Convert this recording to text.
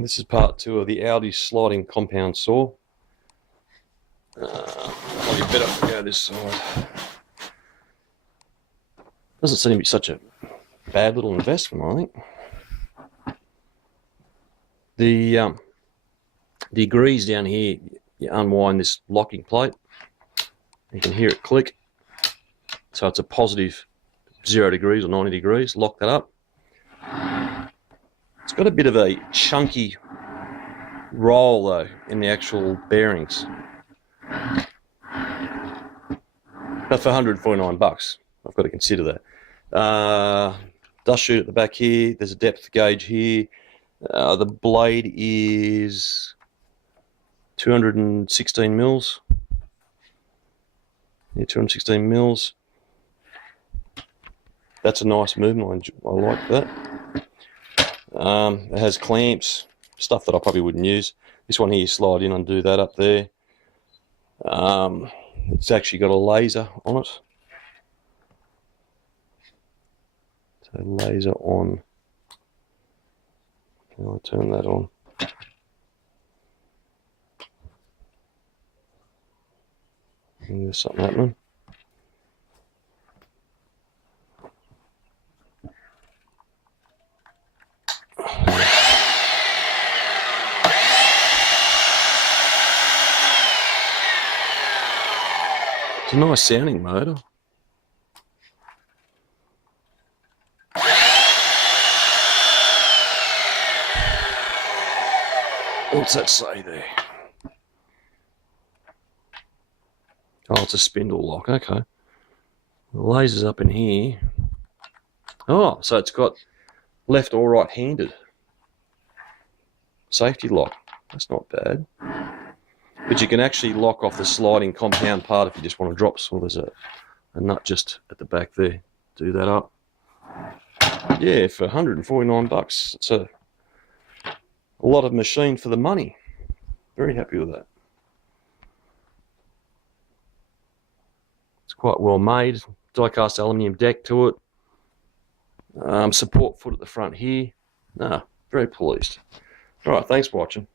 This is part 2 of the Aldi sliding compound saw. Probably better if we go this side. Doesn't seem to be such a bad little investment, I think. The degrees down here, you unwind this locking plate. You can hear it click. So it's a positive 0 degrees or 90 degrees. Lock that up. It's got a bit of a chunky roll though in the actual bearings. But for 149 bucks, I've got to consider that. Dust chute at the back here. There's a depth gauge here. The blade is 216 mils. Yeah, 216 mils. That's a nice movement. I like that. It has clamps, stuff that I probably wouldn't use. This one here, you slide in, undo that up there. It's actually got a laser on it. So laser on. Can I turn that on? And there's something happening. It's a nice sounding motor. What's that say there? Oh, it's a spindle lock. Okay. The laser's up in here. Oh, so it's got left or right-handed safety lock. That's not bad. But you can actually lock off the sliding compound part if you just want to drop. So there's a nut just at the back there. Do that up. Yeah, for 149 bucks, it's a lot of machine for the money. Very happy with that. It's quite well made. Die-cast aluminium deck to it. Support foot at the front here. Very pleased. All right, thanks for watching.